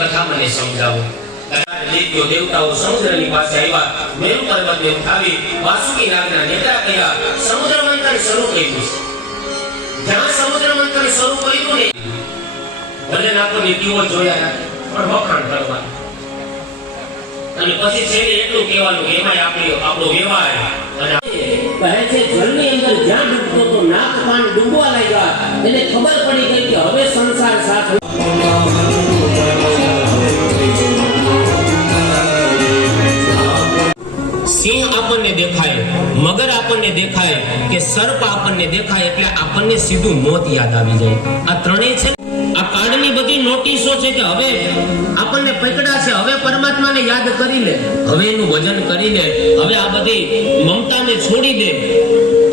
કથા મને સમજાવો. દૈત્યો દેવતાઓ સમુદ્રની પાસે આવ્યા, મેરુ પર્વતને ઉઠાવી વાસુકી નાગના નેત્રા કર્યા, સમુદ્ર મંથન શરૂ કર્યું. જ્યાં સમુદ્ર મંથન શરૂ કર્યું ને ભલે નાકોની દીવો જોયા પણ વખાણ કરવા. અને પછી છેલ્લે એટલું કહેવાનું એમાં આપણો વ્યવહાર અને કહે છે જળની અંદર જ્યાં ડૂબતો તો નાક કાન ડૂબવા લાગ્યા, એને ખબર પડી ગઈ કે હવે સંસાર સાથ. સિંહ આપણને દેખાય, મગર આપણને દેખાય કે સર્પ આપણને દેખાય એટલે આપણને સીધું મોત યાદ આવી જાય. આ ત્રણેય છે આ કાર્ડની બધી નોટિસો છે કે હવે આપણને પકડા છે, હવે પરમાત્માને યાદ કરી લે, હવે એનું ભજન કરી લે, હવે આ બધી મમતાને છોડી દે.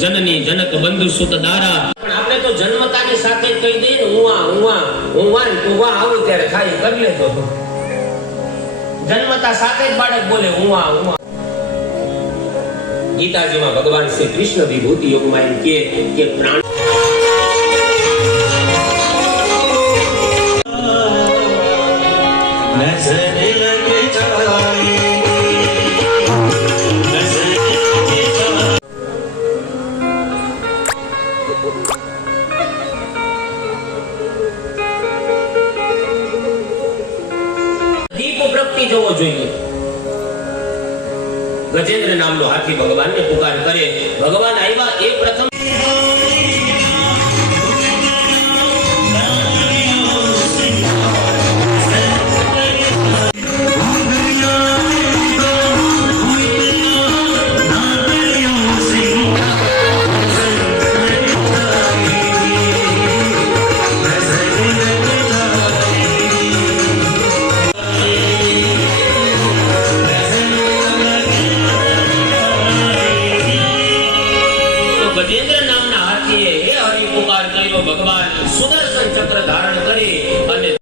જનની જનક બંધુ સુત દારા. પણ આપણે તો જન્મતાની સાથે જ કહી દઈએ હું તું આવું ત્યારે ખાઈ કરી લેતો. જન્મતા સાથે જ બાળક બોલે હું. ગીતાજીમાં ભગવાન શ્રી કૃષ્ણ વિભૂતિ યોગમાં એમ કે પ્રાણ દીપ પ્રગટી જવો જોઈએ. ગજેન્દ્ર નામનો હાથી ભગવાનને પુકાર કરે, ભગવાન આવ્યા એ પ્રથમ ગજેન્દ્ર નામના હાથીએ હે હરિ પુકાર કર્યો. ભગવાન સુદર્શન ચક્ર ધારણ કરી